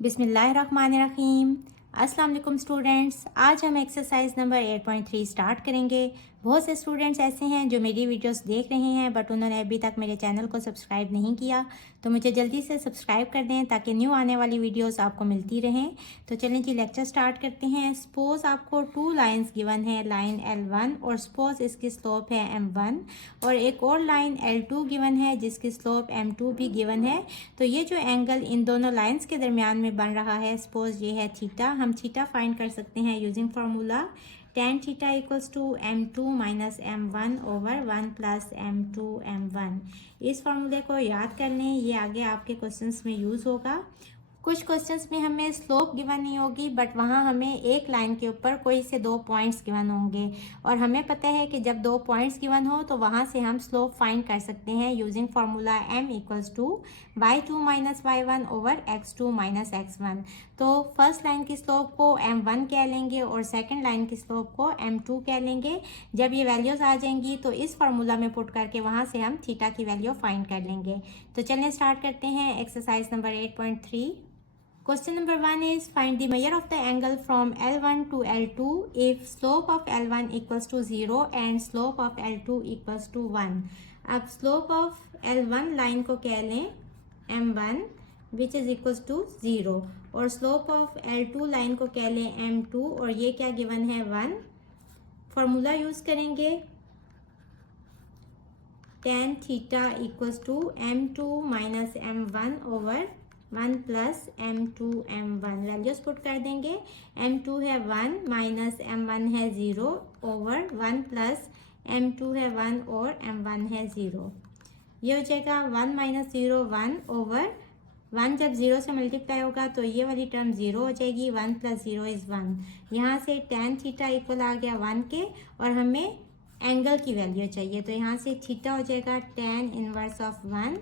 बिस्मिल्लाहिर्रहमानिर्रहीम। अस्सलाम वालेकुम स्टूडेंट्स, आज हम एक्सरसाइज नंबर 8.3 स्टार्ट करेंगे। बहुत से स्टूडेंट्स ऐसे हैं जो मेरी वीडियोस देख रहे हैं बट उन्होंने अभी तक मेरे चैनल को सब्सक्राइब नहीं किया, तो मुझे जल्दी से सब्सक्राइब कर दें ताकि न्यू आने वाली वीडियोस आपको मिलती रहें। तो चलें जी, लेक्चर स्टार्ट करते हैं। सपोज आपको 2 लाइंस गिवन है, लाइन L1 और सपोज इसकी स्लोप है M1, और एक और लाइन L2 गिवन है जिसकी स्लोप M2 भी गिवन है। तो ये जो एंगल इन दोनों लाइंस के दरमियान में बन रहा है, सपोज ये है थीटा, हम थीटा फाइंड कर सकते हैं using formula tan theta equals to M2 minus M1 over 1 plus M2 M1। इस फार्मूले को याद कर लें, ये आगे आपके क्वेश्चंस में यूज़ होगा। कुछ क्वेश्चंस में हमें स्लोप गिवन नहीं होगी बट वहाँ हमें एक लाइन के ऊपर कोई से 2 पॉइंट्स गिवन होंगे, और हमें पता है कि जब 2 पॉइंट्स गिवन हो तो वहाँ से हम स्लोप फाइंड कर सकते हैं using formula m equals to y2 minus y1 over x2 minus x1। तो फर्स्ट लाइन की स्लोप को m1 कह लेंगे और सेकेंड लाइन की स्लोप को m2 कह लेंगे। जब ये वैल्यूज़ आ जाएंगी तो इस फार्मूला में पुट करके वहाँ से हम थीटा की वैल्यू फाइंड कर लेंगे। तो चलिए स्टार्ट करते हैं exercise number 8.3। Question number 1 is find the measure of the angle from L1 to L2 if slope of L1 equals to 0 and slope of L2 equals to 1। अब slope of L1 line को कह लें M1 which is equals to 0, और slope of L2 line को कह लें M2, और ये क्या गिवन है 1। फॉर्मूला यूज़ करेंगे tan theta equals to M2 minus M1 over 1 plus M2 M1। Values put कर देंगे, M2 है 1 माइनस M1 है 0 ओवर 1 प्लस M2 है 1 और M1 है 0। ये हो जाएगा 1 माइनस 0 1 ओवर 1, जब 0 से मल्टीप्लाई होगा तो ये वाली टर्म 0 हो जाएगी। 1 प्लस 0 इज़ 1। यहाँ से tan थीटा इक्वल आ गया 1 के, और हमें एंगल की वैल्यू चाहिए, तो यहाँ से थीटा हो जाएगा tan इनवर्स ऑफ 1।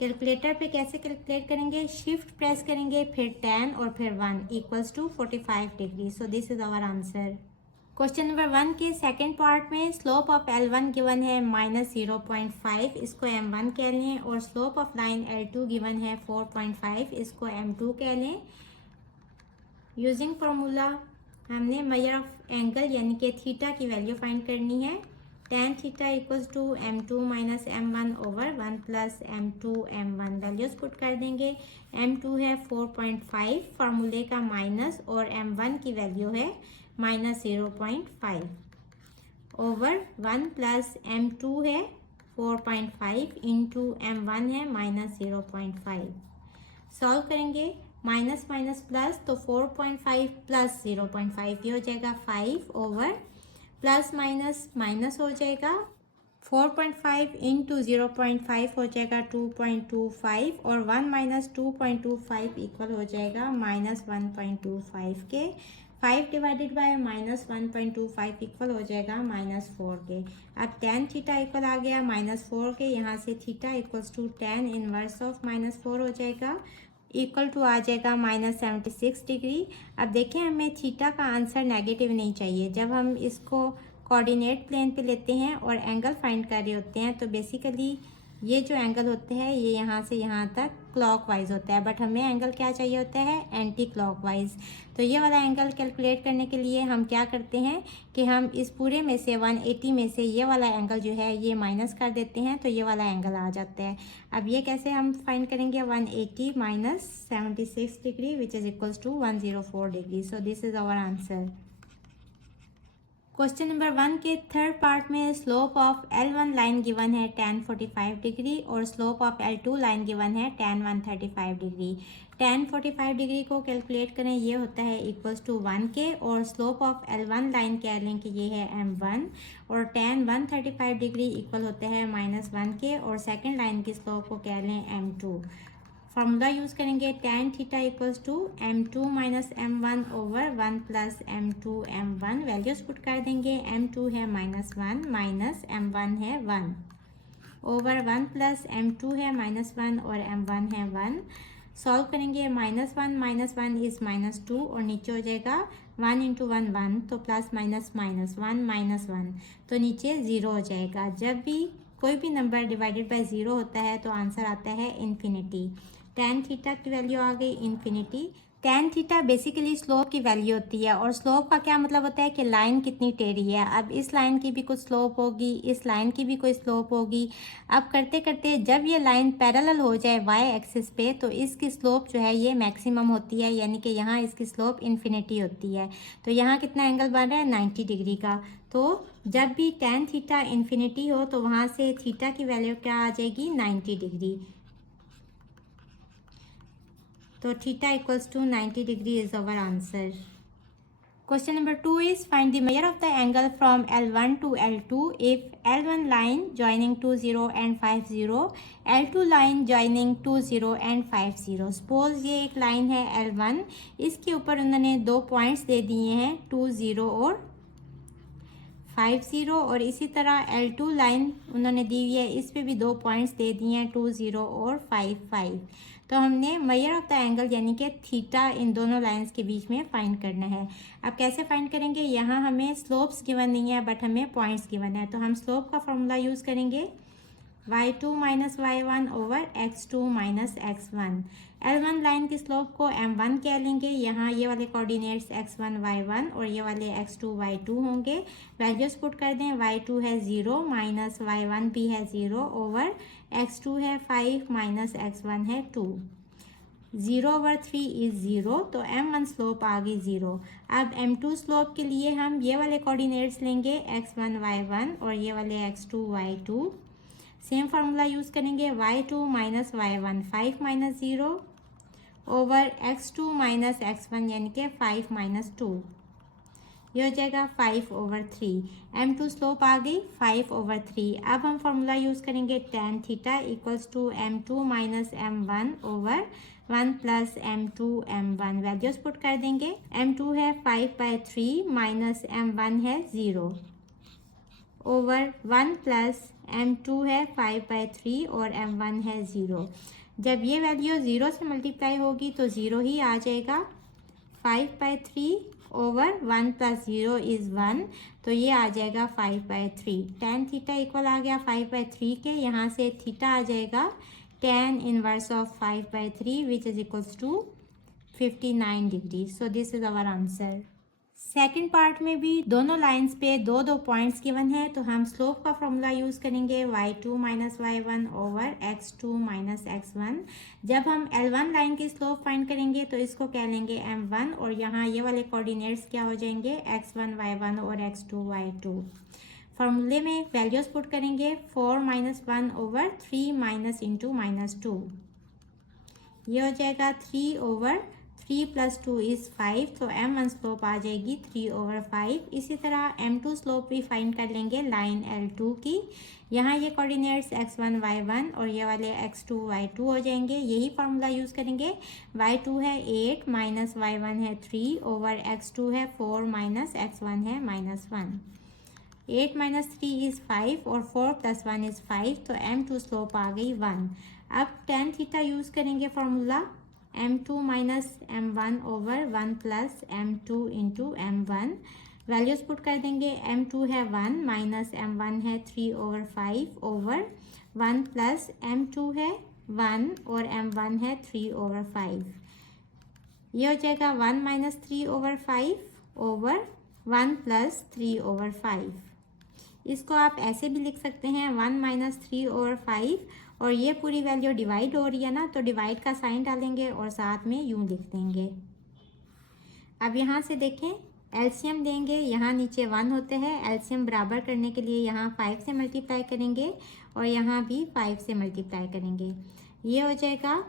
कैलकुलेटर पे कैसे कैलकुलेट करेंगे, शिफ्ट प्रेस करेंगे, फिर tan और फिर 1 equals to 45 degree. So this is our answer. Question number 1 के सेकंड पार्ट में स्लोप ऑफ L1 गिवन है माइनस 0.5, इसको M1 कह लें, और slope of line L2 given है 4.5, इसको M2 कह लें। यूजिंग फार्मूला हमने मेजर ऑफ एंगल यानी कि थीटा की वैल्यू फाइंड करनी है। tan theta equals to M2 minus M1 over 1 plus M2 M1। Values put कर देंगे, M2 है 4.5 फार्मूले का माइनस, और M1 की वैल्यू है माइनस 0.5 ओवर 1 प्लस M2 है 4.5 इंटू M1 है माइनस 0.5। सॉल्व करेंगे माइनस माइनस प्लस, तो 4.5 प्लस 0.5 ये हो जाएगा 5 ओवर प्लस माइनस माइनस हो जाएगा 4.5 इंटू 0.5 हो जाएगा 2.25, और 1 माइनस 2.25 इक्वल हो जाएगा माइनस 1.25 के। 5 डिवाइडेड बाय माइनस 1.25 इक्वल हो जाएगा माइनस 4 के। अब tan थीटा इक्वल आ गया माइनस 4 के, यहाँ से theta equals to tan inverse of minus 4 हो जाएगा, इक्वल टू आ जाएगा माइनस 76 डिग्री। अब देखें, हमें थीटा का आंसर नेगेटिव नहीं चाहिए। जब हम इसको कोऑर्डिनेट प्लेन पे लेते हैं और एंगल फाइंड कर रहे होते हैं तो बेसिकली ये जो एंगल होते हैं ये यहाँ से यहाँ तक क्लॉकवाइज होता है, बट हमें एंगल क्या चाहिए होता है, एंटी क्लॉकवाइज। तो ये वाला एंगल कैलकुलेट करने के लिए हम क्या करते हैं कि हम इस पूरे में से 180 में से ये वाला एंगल जो है ये माइनस कर देते हैं, तो ये वाला एंगल आ जाता है। अब ये कैसे हम फाइंड करेंगे, 180 minus 76 degree which is equals to 104 degree. So this is our answer. Question number 1 के थर्ड पार्ट में slope of L1 line given है tan 45 डिग्री, और slope of L2 line given है tan 135 डिग्री। tan 45 डिग्री को calculate करें, ये होता है इक्वल्स टू 1 के, और स्लोप ऑफ L1 लाइन कह लें कि ये है M1, और tan 135 डिग्री इक्वल होता है माइनस 1 के, और सेकेंड लाइन की स्लोप को कह लें M2। फार्मूला यूज़ करेंगे tan theta equals to M2 minus M1 over 1 plus M2 M1। Values put कर देंगे, M2 है माइनस 1 माइनस M1 है 1 ओवर 1 प्लस M2 है माइनस 1 और M1 है 1। सॉल्व करेंगे, माइनस 1 इज़ माइनस 2, और नीचे हो जाएगा 1 इंटू 1 1, तो प्लस माइनस माइनस 1 माइनस 1, तो नीचे 0 हो जाएगा। जब भी कोई भी नंबर डिवाइडेड बाय 0 होता है तो आंसर आता है इन्फिनिटी। tan थीटा की वैल्यू आ गई infinity. tan theta basically slope की वैल्यू होती है, और स्लोप का क्या मतलब होता है कि लाइन कितनी टेढ़ी है। अब इस लाइन की भी कुछ स्लोप होगी, इस लाइन की भी कोई स्लोप होगी। अब करते करते जब ये लाइन पैरेलल हो जाए y एक्सिस पे, तो इसकी स्लोप जो है ये मैक्सिमम होती है, यानी कि यहाँ इसकी स्लोप इन्फिनिटी होती है। तो यहाँ कितना एंगल बन रहा है, 90 डिग्री का। तो जब भी tan थीटा इन्फिनिटी हो तो वहाँ से थीटा की वैल्यू क्या आ जाएगी, 90 डिग्री। तो theta equals to 90 degree is our answer. Question number 2 is find the measure of the angle from L1 to L2 if L1 line joining 20 and 50, L2 line joining 20 and 50. Suppose ये एक line है L1, इसके ऊपर उन्होंने दो points दे दिए हैं 20 और 50, और इसी तरह L2 लाइन उन्होंने दी हुई है, इस पे भी दो पॉइंट्स दे दिए हैं 20 और 55। तो हमने मेजर ऑफ द एंगल यानी कि थीटा इन दोनों लाइंस के बीच में फाइंड करना है। अब कैसे फाइंड करेंगे, यहाँ हमें स्लोप्स गिवन नहीं है बट हमें पॉइंट्स गिवन है। तो हम स्लोप का फॉर्मूला यूज़ करेंगे y2 minus y1 over x2 minus x1। L1 line की स्लोप को m1 कह लेंगे। यहाँ ये वाले कोऑर्डिनेट्स x1 y1 और ये वाले x2 y2 होंगे। वैल्यूज पुट कर दें, y2 है 0 माइनस y1 भी है 0 ओवर x2 है 5 माइनस x1 है 2। 0 ओवर 3 इज 0, तो m1 स्लोप आ गई 0। अब m2 स्लोप के लिए हम ये वाले कोऑर्डिनेट्स लेंगे x1 y1 और ये वाले x2 y2। Same formula use करेंगे, y2 minus y1 5 minus 0 over x2 minus x1 यानी कि 5 माइनस 2। ये हो जाएगा 5 ओवर 3। m2 स्लोप आ गई 5 ओवर 3। अब हम फार्मूला यूज़ करेंगे tan theta equals to m2 minus m1 over 1 plus m2 m1। Values put कर देंगे, m2 है 5/3 माइनस m1 है 0 ओवर 1 प्लस m2 है 5/3 और m1 है 0। जब ये वैल्यू 0 से मल्टीप्लाई होगी तो 0 ही आ जाएगा। 5/3 ओवर 1 प्लस 0 इज़ 1, तो ये आ जाएगा 5/3। tan थीटा इक्वल आ गया 5/3 के, यहाँ से थीटा आ जाएगा tan inverse of 5/3 which is equals to 59 degree. So this is our answer. Second part में भी दोनों लाइंस पे दो दो पॉइंट्स गिवन है, तो हम स्लोप का फॉर्मूला यूज़ करेंगे y2 minus y1 over x2 minus x1। जब हम L1 लाइन की स्लोप फाइंड करेंगे तो इसको कह लेंगे m1, और यहाँ ये वाले कोऑर्डिनेट्स क्या हो जाएंगे x1 y1 और x2 y2। फार्मूले में वैल्यूज पुट करेंगे 4 minus 1 over 3 minus into minus 2। ये हो जाएगा 3 ओवर 3 प्लस 2 इज़ 5, तो m1 स्लोप आ जाएगी 3 ओवर 5। इसी तरह m2 स्लोप भी फाइंड कर लेंगे लाइन L2 की। यहाँ ये कोऑर्डिनेट्स x1 y1 और ये वाले x2 y2 हो जाएंगे। यही फार्मूला यूज़ करेंगे, y2 है 8 माइनस y1 है 3 ओवर x2 है 4 माइनस x1 है -1। 8 माइनस 3 इज़ 5 और 4 प्लस 1 इज़ 5, तो m2 स्लोप आ गई 1। अब tan थीटा यूज़ करेंगे formula m2 minus m1 over 1 plus m2 into m1। Values put कर देंगे, m2 है 1 माइनस m1 है 3 ओवर 5 ओवर 1 प्लस m2 है 1 और m1 है 3 ओवर 5। ये हो जाएगा 1 minus 3 over 5 over 1 plus 3 over 5। इसको आप ऐसे भी लिख सकते हैं 1 माइनस 3 ओवर 5, और ये पूरी वैल्यू डिवाइड हो रही है ना, तो डिवाइड का साइन डालेंगे और साथ में यूं लिख देंगे। अब यहाँ से देखें, एलसीएम देंगे, यहाँ नीचे 1 होते हैं। एलसीएम बराबर करने के लिए यहाँ 5 से मल्टीप्लाई करेंगे और यहाँ भी 5 से मल्टीप्लाई करेंगे। ये हो जाएगा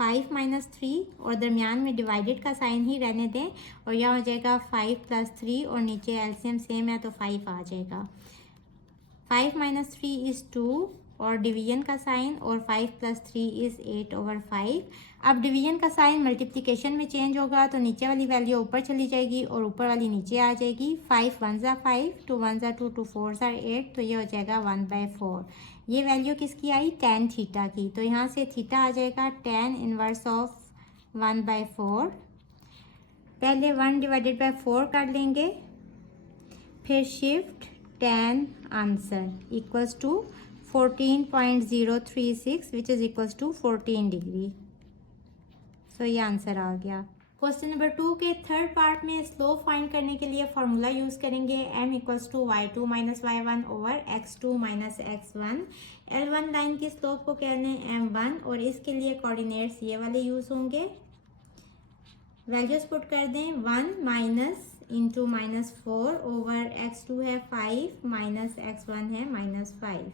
5 माइनस 3 और दरमियान में डिवाइडेड का साइन ही रहने दें, और यह हो जाएगा 5 प्लस 3 और नीचे एलसीएम सेम है तो 5 आ जाएगा। 5 माइनस 3 इज़ 2 और डिवीजन का साइन, और 5 प्लस 3 इज़ 8 ओवर 5। अब डिवीजन का साइन मल्टीप्लिकेशन में चेंज होगा तो नीचे वाली वैल्यू ऊपर चली जाएगी और ऊपर वाली नीचे आ जाएगी। 5 1 ज़ा 5, 2 1 ज़ा 2, 2 4 ज़ा 8, तो ये हो जाएगा 1/4। ये वैल्यू किसकी आई, tan थीटा की, तो यहाँ से थीटा आ जाएगा tan इनवर्स ऑफ 1/4। पहले 1 डिवाइडेड बाय 4 कर लेंगे, फिर shift tan answer equals to 14.036 which is equals to 14 degree. So ये आंसर आ गया। क्वेश्चन नंबर 2 के थर्ड पार्ट में स्लोप फाइंड करने के लिए फॉर्मूला यूज करेंगे m equals to y2 minus y1 over x2 minus x1। L1 line की स्लोप को कहते हैं m1 और इसके लिए कोऑर्डिनेट्स ये वाले यूज होंगे। वैल्यूज पुट कर दें 1 minus into minus 4 over x2 है 5 माइनस x1 है माइनस 5।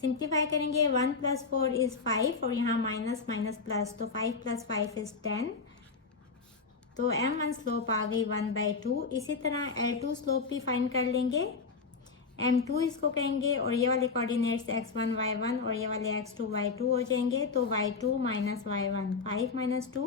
सिंप्लीफाई करेंगे 1 प्लस 4 इज 5 और यहाँ माइनस माइनस प्लस, तो 5 प्लस 5 इज 10। तो m1 स्लोप आ गई 1/2। इसी तरह L2 स्लोप भी फाइंड कर लेंगे। m2 इसको कहेंगे और ये वाले कोऑर्डिनेट्स x1 y1 और ये वाले x2 y2 हो जाएंगे। तो y2 minus y1 5 minus 2,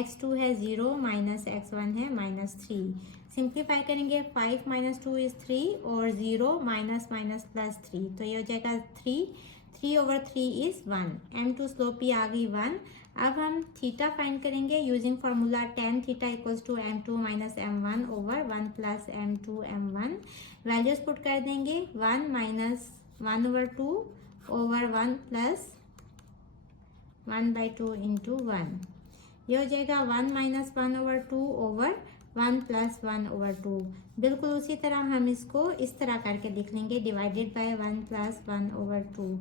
x2 है 0 माइनस x1 है माइनस 3। सिंप्लीफाई करेंगे 5 माइनस 2 इज 3 और 0 माइनस माइनस प्लस 3, तो ये हो जाएगा 3 ओवर 3 इज 1। m2 स्लोप भी आ गई 1। अब हम थीटा फाइंड करेंगे using formula tan theta equals to m2 minus m1 over 1 plus m2 m1। Values put कर देंगे 1 minus 1 over 2 over 1 plus 1/2 into 1। ये हो जाएगा 1 minus 1 over 2 over 1 plus 1 over 2। बिल्कुल उसी तरह हम इसको इस तरह करके लिख लेंगे डिवाइडेड बाय 1 प्लस 1 ओवर 2।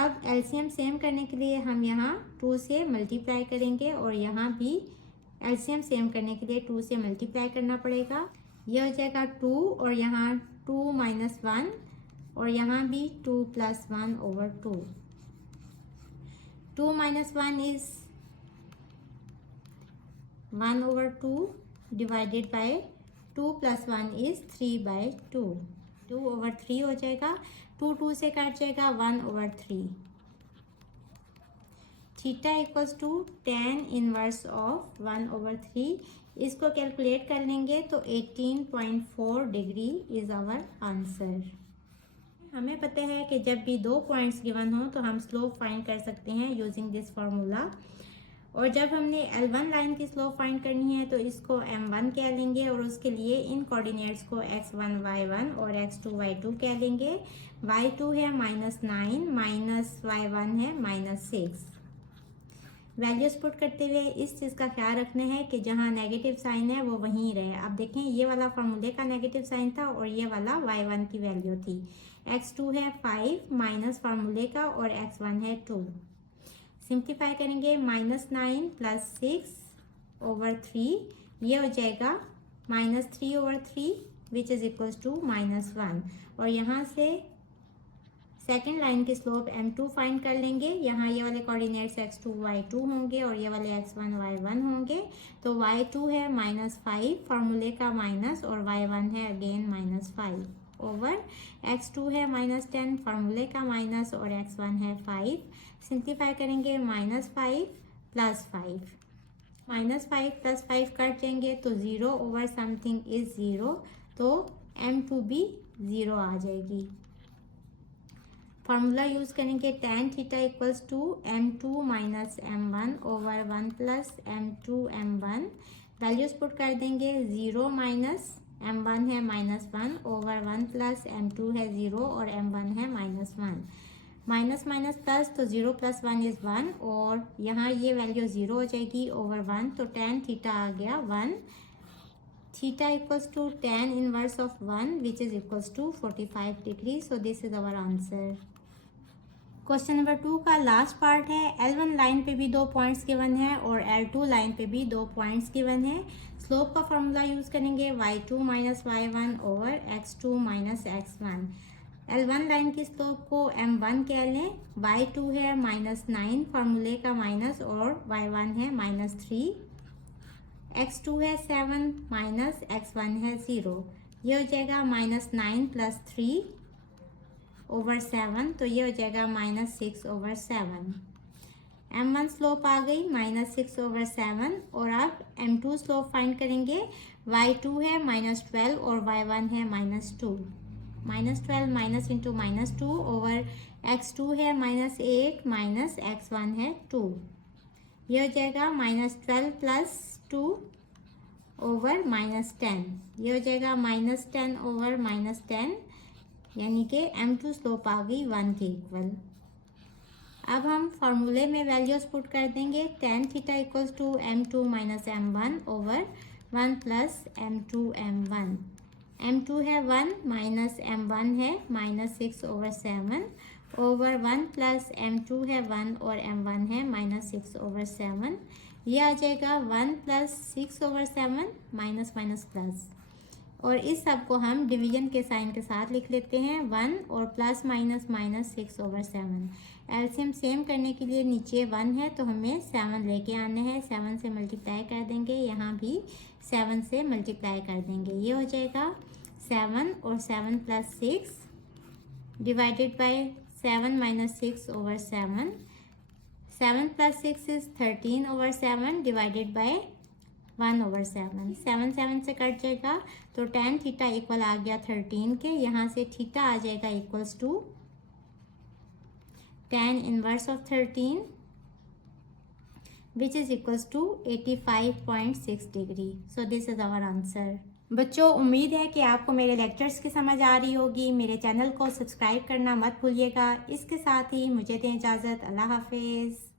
अब एलसीएम सेम करने के लिए हम यहाँ 2 से मल्टीप्लाई करेंगे और यहाँ भी एलसीएम सेम करने के लिए 2 से मल्टीप्लाई करना पड़ेगा। यह हो जाएगा 2 और यहाँ 2 माइनस 1 और यहाँ भी 2 plus 1 over 2। 2 minus 1 is 1 over 2 divided by 2 plus 1 is 3/2। 2 over 3 हो जाएगा, 2 से कट जाएगा 1 over 3। Theta equals to tan inverse of 1 over 3। इसको कैलकुलेट कर लेंगे तो 18.4 डिग्री इज आवर आंसर। हमें पता है कि जब भी 2 पॉइंट्स गिवन हो तो हम स्लोप फाइंड कर सकते हैं यूजिंग दिस फार्मूला। और जब हमने L1 लाइन की स्लोप फाइंड करनी है तो इसको M1 कह लेंगे और उसके लिए इन कोऑर्डिनेट्स को x1 y1 और x2 y2 कह लेंगे। y2 है -9 माइनस y1 है -6। वैल्यूज पुट करते हुए इस चीज़ का ख्याल रखना है कि जहाँ नेगेटिव साइन है वो वहीं रहे। अब देखें ये वाला फार्मूले का नेगेटिव साइन था और ये वाला y1 की वैल्यू थी। x2 है 5 माइनस फार्मूले का और x1 है 2। सिंप्लीफाई करेंगे -9 प्लस 6 ओवर 3। ये हो जाएगा -3 over 3 which is equals to -1। और यहाँ से सेकेंड लाइन की स्लोप m2 फाइंड कर लेंगे। यहाँ ये वाले कोऑर्डिनेट्स x2 y2 होंगे और ये वाले x1 y1 होंगे। तो y2 है -5 फार्मूले का माइनस और y1 है अगेन -5 ओवर x2 है -10 फार्मूले का माइनस और x1 है 5। सिंप्लीफाई करेंगे -5 प्लस 5। -5 प्लस 5 कट जाएंगे तो 0 ओवर समथिंग इज 0, तो m2 भी 0 आ जाएगी। फार्मूला यूज करेंगे tan theta equals to m2 minus m1 over 1 plus m2 m1। Values put कर देंगे 0 माइनस m1 है -1 ओवर 1 प्लस m2 है 0 और m1 है -1। माइनस माइनस प्लस तो 0 प्लस 1 इज़ 1 और यहाँ ये वैल्यू 0 हो जाएगी ओवर 1, तो tan थीटा आ गया 1। Theta equals to tan inverse of 1 which is equals to 45 degree. So this is our answer. Question number 2 का लास्ट पार्ट है। L1 लाइन पे भी 2 पॉइंट्स गिवन है और L2 लाइन पे भी 2 पॉइंट्स गिवन है। स्लोप का फॉर्मूला यूज़ करेंगे y2 minus y1 over x2 minus x1। L1 line की स्लोप को M1 कह लें। y2 है -9 फार्मूले का माइनस और y1 है -3। x2 है 7 माइनस x1 है 0। ये हो जाएगा -9 प्लस 3 ओवर 7, तो ये हो जाएगा -6 ओवर 7। M1 स्लोप आ गई -6 ओवर 7। और अब M2 स्लोप फाइंड करेंगे। y2 है -12 और y1 है -2। -12 माइनस इंटू -2 ओवर x2 है -8 माइनस x1 है 2। ये हो जाएगा -12 प्लस 2 ओवर -10। ये हो जाएगा -10 ओवर -10, यानी कि M2 स्लोप आ गई 1 के इक्वल। अब हम फार्मूले में वैल्यूज पुट कर देंगे। tan theta equals to m2 minus m1 over 1 plus m2 m1। m2 है 1 माइनस m1 है minus 6 over 7 over 1 plus m2 है 1 और m1 है माइनस 6 ओवर 7। ये आ जाएगा 1 plus 6 over 7 minus minus plus, और इस सब को हम डिवीजन के साइन के साथ लिख लेते हैं। 1 और plus minus minus 6 over 7। LCM same करने के लिए नीचे 1 है तो हमें 7 लेके आने हैं। 7 से मल्टीप्लाई कर देंगे, यहाँ भी 7 से मल्टीप्लाई कर देंगे। ये हो जाएगा 7 और 7 plus 6 divided by 7 minus 6 over 7। 7 plus 6 is 13 over 7 divided by 1 over 7। 7 7 से कट जाएगा तो tan थीटा इक्वल आ गया 13 के। यहाँ से थीटा आ जाएगा equals to tan inverse of 13 which is equals to 85.6 degree. So this is our answer. बच्चों, उम्मीद है कि आपको मेरे लेक्चर्स की समझ आ रही होगी। मेरे चैनल को सब्सक्राइब करना मत भूलिएगा। इसके साथ ही मुझे दें इजाज़त। अल्लाह हाफिज़।